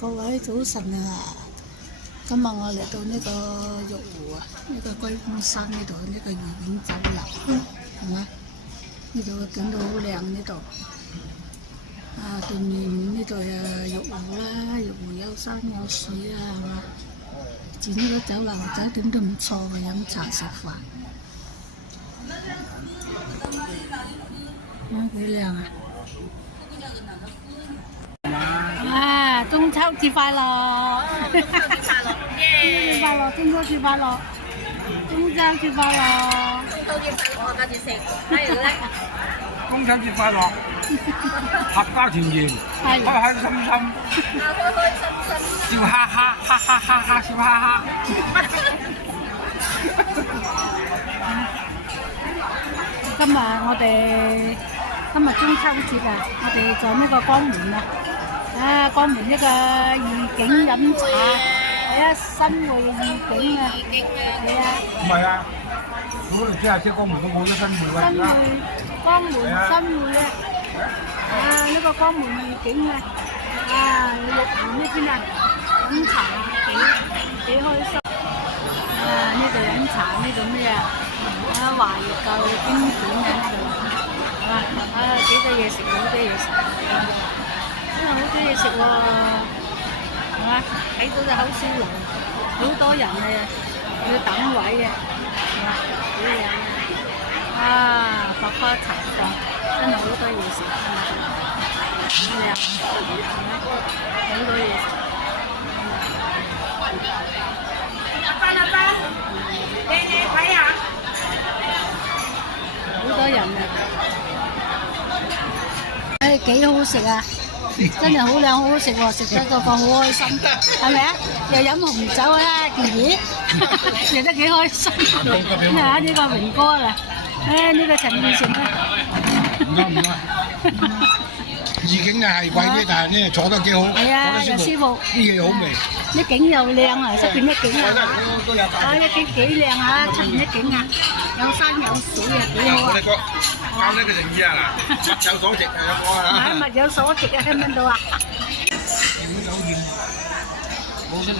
各位早晨啊！今日我嚟到呢個玉湖啊，呢個龜公山呢度呢個御景酒樓，係嘛？呢度嘅景都好靚呢度。啊，對面呢度啊玉湖啦，玉湖有山有水啊，係嘛？住呢個酒樓酒店都唔錯嘅，飲茶食飯。幾靚啊！啊！中秋節快樂！中秋節快樂！中秋節快樂！中秋節快樂！中秋節快樂！我跟住食，係咧。中秋節快樂！合家團圓，開開心心，開開心心，笑哈哈，哈哈哈哈，笑哈哈。今日中秋節啊，我哋在呢個江門啊。啊！江門呢個御景飲茶，係啊，新會御景啊，係啊。唔係啊，嗰度即係江門都冇咗新會啦。新會，江門新會啊！啊，呢個江門御景啊，啊，玉湖呢邊啊，飲茶幾開心。啊，呢度飲茶，呢度咩啊？啊，華粵夠經典啊呢度，係嘛？啊，幾多嘢食，好多嘢食。真係好多嘢食喎，係嘛？睇到就口水流，好多人啊，要等位啊，係嘛？幾靚啊！啊，百花齊放，真係好多嘢食，好靚，係咪？好多嘢食。阿你睇下，好多人啊！誒，幾好食啊！真係好靚，好好食喎！食得個個好開心，係咪啊？又飲紅酒啦，健兒，食得幾開心。咩啊？呢個榮哥啦，呢個陳義成啊。唔啱。御景啊係貴啲，但係咧坐得幾好，係啊，又舒服，啲嘢好味。啲景又靚啊，出邊啲景啊，都有。啊，一景幾靚啊，出邊啲景啊，有山有水啊，幾好啊！教呢個定義啊嗱，物有所值啊，有冇啊？物有所值啊，聽唔聽到啊？冇酒店，冇出緊